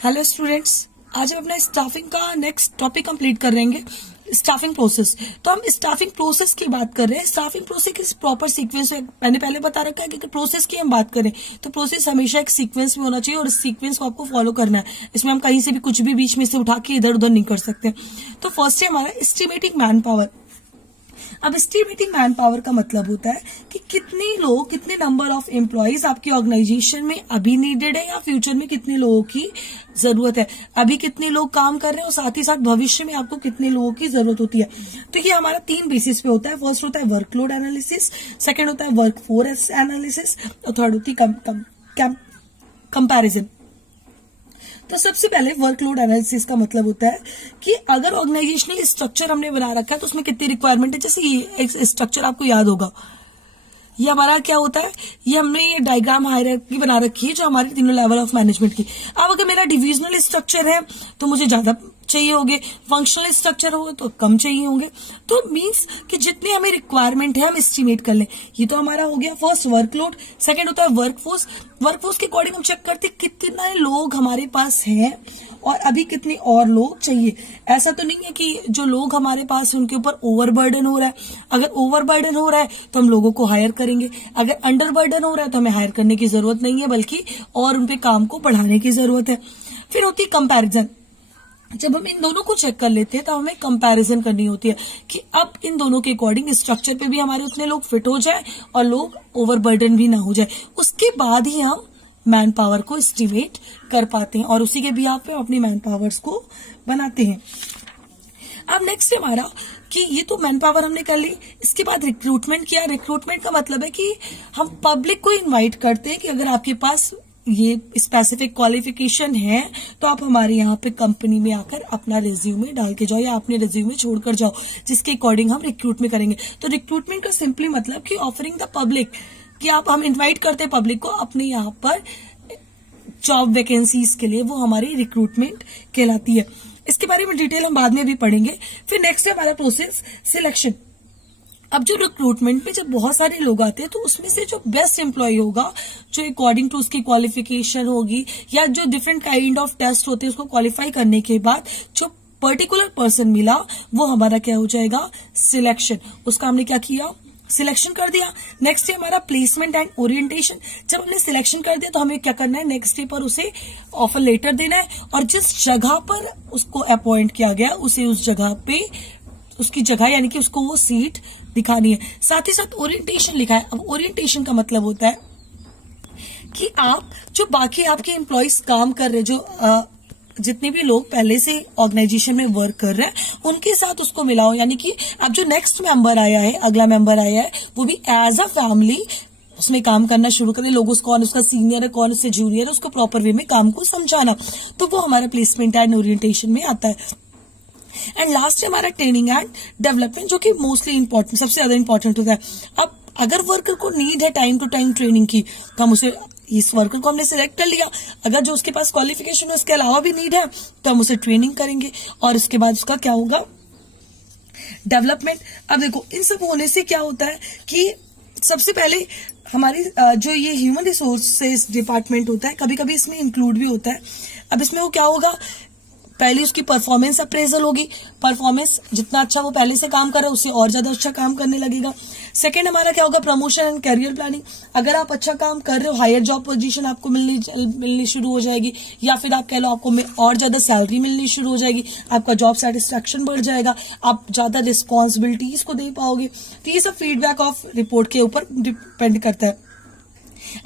Hello students, आज हम अपना स्टाफिंग का नेक्स्ट टॉपिक कंप्लीट कर रहेंगे, स्टाफिंग प्रोसेस। तो हम स्टाफिंग प्रोसेस की बात कर रहे हैं। स्टाफिंग प्रोसेस किस प्रॉपर सीक्वेंस में, मैंने पहले बता रखा है कि प्रोसेस की हम बात करें तो प्रोसेस हमेशा एक सीक्वेंस में होना चाहिए और इस सीक्वेंस को आपको फॉलो करना है। इसमें हम कहीं से भी कुछ भी बीच में से उठा के इधर उधर नहीं कर सकते। तो फर्स्ट है हमारा एस्टिमेटिंग मैन पावर। अब एस्टिमेटिंग मैन पावर का मतलब होता है कि कितने लोग, कितने नंबर ऑफ एम्प्लॉयज आपकी ऑर्गेनाइजेशन में अभी नीडेड है या फ्यूचर में कितने लोगों की जरूरत है। अभी कितने लोग काम कर रहे हैं और साथ ही साथ भविष्य में आपको कितने लोगों की जरूरत होती है। तो ये हमारा 3 बेसिस पे होता है। फर्स्ट होता है वर्कलोड एनालिसिस, सेकेंड होता है वर्कफोर्स एनालिसिस और थर्ड होती है कंपैरिजन। तो सबसे पहले वर्कलोड एनालिसिस का मतलब होता है कि अगर ऑर्गेनाइजेशनल स्ट्रक्चर हमने बना रखा है तो उसमें कितनी रिक्वायरमेंट है। जैसे ये स्ट्रक्चर आपको याद होगा, ये हमारा क्या होता है, ये हमने ये डायग्राम हायरार्की बना रखी है जो हमारे तीनों लेवल ऑफ मैनेजमेंट की। अब अगर मेरा डिविजनल स्ट्रक्चर है तो मुझे ज्यादा चाहिए होंगे, फंक्शनल स्ट्रक्चर होगा तो कम चाहिए होंगे। तो मींस कि जितनी हमें रिक्वायरमेंट है हम एस्टिमेट कर लें। ये तो हमारा हो गया फर्स्ट वर्कलोड। सेकंड होता है वर्कफोर्स। वर्कफोर्स के अकॉर्डिंग हम चेक करते कितने लोग हमारे पास हैं और अभी कितने और लोग चाहिए। ऐसा तो नहीं है कि जो लोग हमारे पास उनके ऊपर ओवरबर्डन हो रहा है। अगर ओवरबर्डन हो रहा है तो हम लोगों को हायर करेंगे, अगर अंडरबर्डन हो रहा है तो हमें हायर करने की जरूरत नहीं है, बल्कि और उनपे काम को बढ़ाने की जरूरत है। फिर होती है कंपैरिजन। जब हम इन दोनों को चेक कर लेते हैं तो हमें कंपैरिजन करनी होती है कि अब इन दोनों के अकॉर्डिंग स्ट्रक्चर पे भी हमारे उतने लोग फिट हो जाए और लोग ओवरबर्डन भी ना हो जाए। उसके बाद ही हम मैन पावर को एस्टिमेट कर पाते हैं और उसी के बिहाफ पे अपनी मैन पावर्स को बनाते हैं। अब नेक्स्ट हमारा कि ये तो मैन पावर हमने कर ली, इसके बाद रिक्रूटमेंट किया। रिक्रूटमेंट का मतलब है कि हम पब्लिक को इन्वाइट करते हैं कि अगर आपके पास ये स्पेसिफिक क्वालिफिकेशन है तो आप हमारे यहाँ पे कंपनी में आकर अपना रिज्यूमे डाल के जाओ या अपने रिज्यूमे छोड़कर जाओ, जिसके अकॉर्डिंग हम रिक्रूट में करेंगे। तो रिक्रूटमेंट का सिंपली मतलब कि ऑफरिंग द पब्लिक, कि हम इन्वाइट करते हैं पब्लिक को अपने यहाँ पर जॉब वैकेंसीज के लिए, वो हमारी रिक्रूटमेंट कहलाती है। इसके बारे में डिटेल हम बाद में भी पढ़ेंगे। फिर नेक्स्ट है हमारा प्रोसेस सिलेक्शन। अब जो रिक्रूटमेंट में जब बहुत सारे लोग आते हैं तो उसमें से जो बेस्ट एम्प्लॉय होगा, जो अकॉर्डिंग टू उसकी क्वालिफिकेशन होगी या जो डिफरेंट काइंड ऑफ टेस्ट होते हैं उसको क्वालिफाई करने के बाद जो पर्टिकुलर पर्सन मिला वो हमारा क्या हो जाएगा, सिलेक्शन। उसका हमने क्या किया, सिलेक्शन कर दिया। नेक्स्ट है हमारा प्लेसमेंट एंड ओरिएंटेशन। जब हमने सिलेक्शन कर दिया तो हमें क्या करना है, नेक्स्ट डे पर उसे ऑफर लेटर देना है और जिस जगह पर उसको अपॉइंट किया गया उसे उस जगह पे उसकी जगह यानी कि उसको वो सीट दिखानी है। साथ ही साथ ओरिएंटेशन लिखा है। अब ओरिएंटेशन का मतलब होता है कि आप जो बाकी आपके एम्प्लॉयज काम कर रहे, जो जितने भी लोग पहले से ऑर्गेनाइजेशन में वर्क कर रहे हैं उनके साथ उसको मिलाओ। यानी कि अब जो नेक्स्ट मेंबर आया है, अगला मेंबर आया है, वो भी एज अ फैमिली उसमें काम करना शुरू करें। लोगों को कौन उसका सीनियर है, कौन उससे जूनियर है, उसको प्रॉपर वे में काम को समझाना। तो वो हमारा प्लेसमेंट एंड ओरिएंटेशन में आता है। एंड लास्ट है हमारा ट्रेनिंग एंड डेवलपमेंट, जो कि मोस्टली इंपॉर्टेंट, सबसे ज्यादा इंपॉर्टेंट होता है। अब अगर वर्कर को नीड है टाइम टू टाइम ट्रेनिंग की तो हम उसे, इस वर्कर को हमने सिलेक्ट कर लिया, अगर जो उसके पास क्वालिफिकेशन है उसके अलावा भी नीड है तो हम उसे ट्रेनिंग करेंगे और इसके बाद उसका क्या होगा, डेवलपमेंट। अब देखो इन सब होने से क्या होता है कि सबसे पहले हमारी जो ये ह्यूमन रिसोर्सेज डिपार्टमेंट होता है कभी कभी इसमें इंक्लूड भी होता है। अब इसमें वो क्या होगा, पहले उसकी परफॉर्मेंस अप्रेजल होगी। परफॉर्मेंस जितना अच्छा वो पहले से काम कर रहा है उससे और ज्यादा अच्छा काम करने लगेगा। सेकंड हमारा क्या होगा, प्रमोशन एंड करियर प्लानिंग। अगर आप अच्छा काम कर रहे हो, हायर जॉब पोजीशन आपको मिलनी शुरू हो जाएगी, या फिर आप कह लो आपको और ज्यादा सैलरी मिलनी शुरू हो जाएगी, आपका जॉब सेटिस्फैक्शन बढ़ जाएगा, आप ज्यादा रिस्पॉन्सिबिलिटीज को दे पाओगे। तो ये सब फीडबैक ऑफ रिपोर्ट के ऊपर डिपेंड करता है।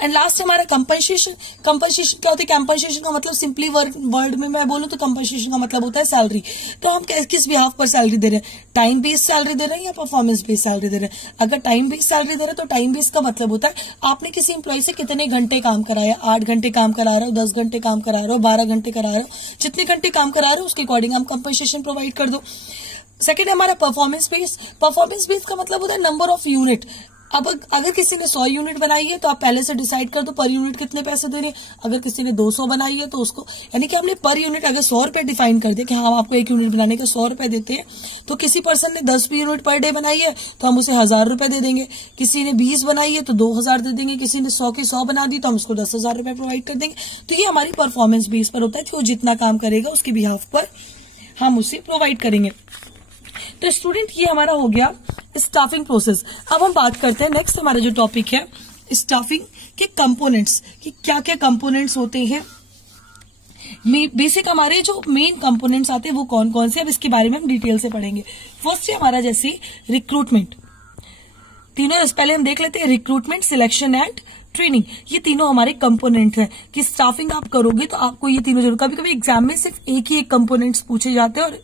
एंड लास्ट हमारा कंपनसेशन। कंपनसेशन क्या होता है, कंपनसेशन का मतलब सिंपली वर्ड में मैं बोलूं तो कंपनसेशन का मतलब होता है सैलरी। तो हम किस बिहाफ पर सैलरी दे रहे हैं, टाइम बेस्ड सैलरी दे रहे हैं या परफॉर्मेंस बेस्ड सैलरी दे रहे हैं। अगर टाइम बेस्ड सैलरी दे रहे हैं तो टाइम बेस्ड का मतलब होता है आपने किसी एम्प्लॉय से कितने घंटे काम कराया, 8 घंटे काम करा रहे हो, 10 घंटे काम करा रहे हो, 12 घंटे करा रहे हो, जितने घंटे काम करा रहे हो उसके अकॉर्डिंग हम कंपनसेशन प्रोवाइड कर दो। सेकेंड है हमारा परफॉर्मेंस बेस्ड। परफॉर्मेंस बेस्ड का मतलब होता है नंबर ऑफ यूनिट। अब अगर किसी ने 100 यूनिट बनाई है तो आप पहले से डिसाइड कर दो पर यूनिट कितने पैसे देने हैं। अगर किसी ने 200 बनाई है तो उसको, यानी कि हमने पर यूनिट अगर 100 रुपए डिफाइन कर दिया कि हाँ, हम आपको 1 यूनिट बनाने के 100 रुपए देते हैं, तो किसी पर्सन ने 10 यूनिट पर डे बनाई है तो हम उसे 1000 रुपए दे देंगे। किसी ने 20 बनाई है तो 2000 दे देंगे। किसी ने 100 की 100 बना दी तो हम उसको 10,000 रुपए प्रोवाइड कर देंगे। तो ये हमारी परफॉर्मेंस बेस पर होता है कि वो जितना काम करेगा उसके बिहाफ पर हम उसे प्रोवाइड करेंगे। तो स्टूडेंट, ये हमारा हो गया स्टाफिंग प्रोसेस। अब हम बात करते हैं नेक्स्ट हमारा जो टॉपिक है स्टाफिंग के कंपोनेंट्स, कि क्या क्या कंपोनेंट्स होते हैं। बेसिक हमारे जो मेन कंपोनेंट्स आते हैं वो कौन कौन से, अब इसके बारे में हम डिटेल से पढ़ेंगे। फर्स्ट है हमारा जैसे रिक्रूटमेंट। तीनों पहले हम देख लेते हैं, रिक्रूटमेंट, सिलेक्शन एंड ट्रेनिंग। ये तीनों हमारे कंपोनेंट हैं कि स्टाफिंग आप करोगे तो आपको ये तीनों जरूर, कभी कभी एग्जाम में सिर्फ एक ही एक कंपोनेंट्स पूछे जाते हैं और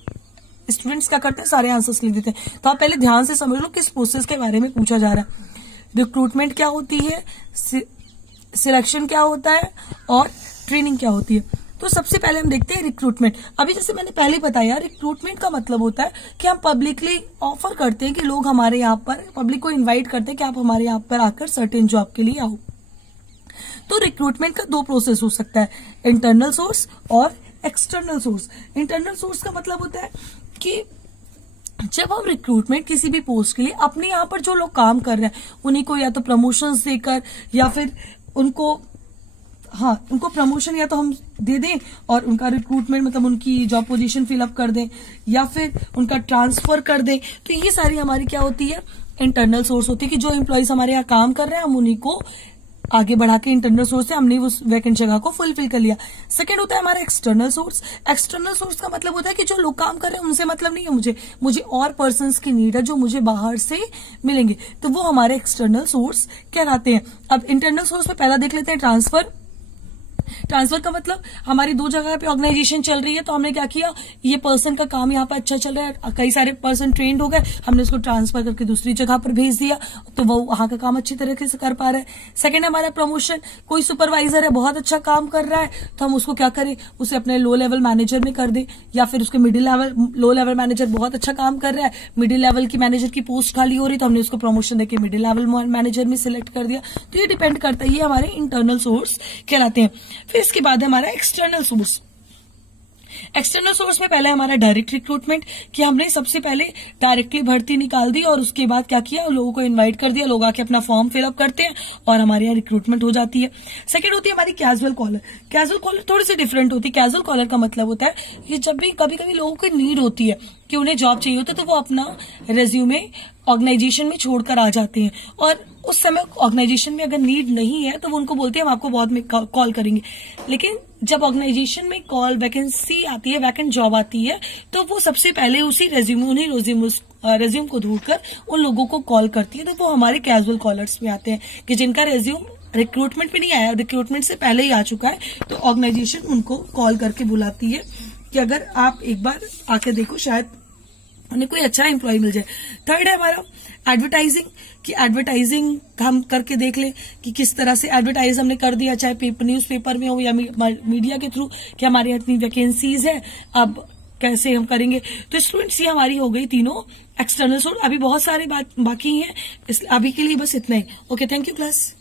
स्टूडेंट्स क्या करते हैं, सारे आंसर्स लिख देते हैं। तो आप पहले ध्यान से समझ लो किस प्रोसेस के बारे में पूछा जा रहा है। रिक्रूटमेंट क्या होती है, सिलेक्शन क्या होता है और ट्रेनिंग क्या होती है। तो सबसे पहले हम देखते हैं रिक्रूटमेंट। अभी जैसे मैंने पहले बताया, रिक्रूटमेंट का मतलब होता है कि हम पब्लिकली ऑफर करते हैं कि लोग हमारे यहाँ पर, पब्लिक को इन्वाइट करते हैं कि आप हमारे यहाँ पर आकर सर्टेन जॉब के लिए आओ। तो रिक्रूटमेंट का 2 प्रोसेस हो सकता है, इंटरनल सोर्स और एक्सटर्नल सोर्स। इंटरनल सोर्स का मतलब होता है कि जब हम रिक्रूटमेंट किसी भी पोस्ट के लिए अपने यहाँ पर जो लोग काम कर रहे हैं उन्हीं को या तो प्रमोशंस देकर या फिर उनको प्रमोशन या तो हम दे दें और उनका रिक्रूटमेंट मतलब उनकी जॉब पोजीशन फिलअप कर दें या फिर उनका ट्रांसफर कर दें। तो ये सारी हमारी क्या होती है, इंटरनल सोर्स होती है कि जो एम्प्लॉयज हमारे यहाँ काम कर रहे हैं हम उन्हीं को आगे बढ़ा के इंटरनल सोर्स से हमने उस वैकेंट जगह को फुलफिल कर लिया। सेकंड होता है हमारा एक्सटर्नल सोर्स। एक्सटर्नल सोर्स का मतलब होता है कि जो लोग काम कर रहे हैं उनसे मतलब नहीं है, मुझे और पर्संस की नीड है जो मुझे बाहर से मिलेंगे, तो वो हमारे एक्सटर्नल सोर्स कहलाते हैं। अब इंटरनल सोर्स में पहला देख लेते हैं ट्रांसफर। ट्रांसफर का मतलब हमारी 2 जगह पे ऑर्गेनाइजेशन चल रही है तो हमने क्या किया, ये पर्सन का काम यहाँ पे अच्छा चल रहा है, कई सारे पर्सन ट्रेंड हो गए, हमने उसको ट्रांसफर करके दूसरी जगह पर भेज दिया तो वो वहां का काम अच्छी तरीके से कर पा रहा है। सेकंड हमारा प्रमोशन। कोई सुपरवाइजर है, बहुत अच्छा काम कर रहा है तो हम उसको क्या करें, उसे अपने लो लेवल मैनेजर में कर दे, या फिर उसके लो लेवल मैनेजर बहुत अच्छा काम कर रहा है, मिडिल लेवल की मैनेजर की पोस्ट खाली हो रही तो हमने उसको प्रमोशन देके मिडिल लेवल मैनेजर में सिलेक्ट कर दिया। तो ये डिपेंड करता है, ये हमारे इंटरनल सोर्स कहलाते हैं। फिर इसके बाद हमारा एक्सटर्नल सोर्स। एक्सटर्नल सोर्स में पहले हमारा डायरेक्ट रिक्रूटमेंट, कि हमने सबसे पहले डायरेक्टली भर्ती निकाल दी और उसके बाद क्या किया, लोगों को इनवाइट कर दिया, लोग आके अपना फॉर्म फिलअप करते हैं और हमारे यहाँ रिक्रूटमेंट हो जाती है। सेकंड होती है हमारी कैजुअल कॉलर। कैजुअल कॉलर थोड़ी सी डिफरेंट होती है। कैजुअल कॉलर का मतलब होता है कि जब भी कभी कभी लोगों की नीड होती है कि उन्हें जॉब चाहिए होता है तो वो अपना रेज्यूमे ऑर्गेनाइजेशन में छोड़कर आ जाते हैं और उस समय ऑर्गेनाइजेशन में अगर नीड नहीं है तो वो उनको बोलते हैं हम आपको बाद में कॉल करेंगे। लेकिन जब ऑर्गेनाइजेशन में कॉल वैकेंसी आती है, वैकेंट जॉब आती है, तो वो सबसे पहले उसी रेज्यूम को ढूंढकर उन लोगों को कॉल करती है। तो वो हमारे कैजुअल कॉलर्स में आते हैं कि जिनका रेज्यूम रिक्रूटमेंट में नहीं आया, रिक्रूटमेंट से पहले ही आ चुका है, तो ऑर्गेनाइजेशन उनको कॉल करके बुलाती है कि अगर आप एक बार आके देखो शायद उन्हें कोई अच्छा एम्प्लॉय मिल जाए। थर्ड है हमारा एडवर्टाइजिंग, कि एडवर्टाइजिंग हम करके देख ले कि किस तरह से एडवर्टाइज हमने कर दिया, चाहे न्यूज़पेपर में हो या मीडिया के थ्रू कि हमारे यहाँ इतनी वैकेंसीज है, अब कैसे हम करेंगे। तो स्टूडेंट्स, ये हमारी हो गई तीनों एक्सटर्नल सोर्स। अभी बहुत सारे बात बाकी हैं, अभी के लिए बस इतना ही। Okay, thank you class.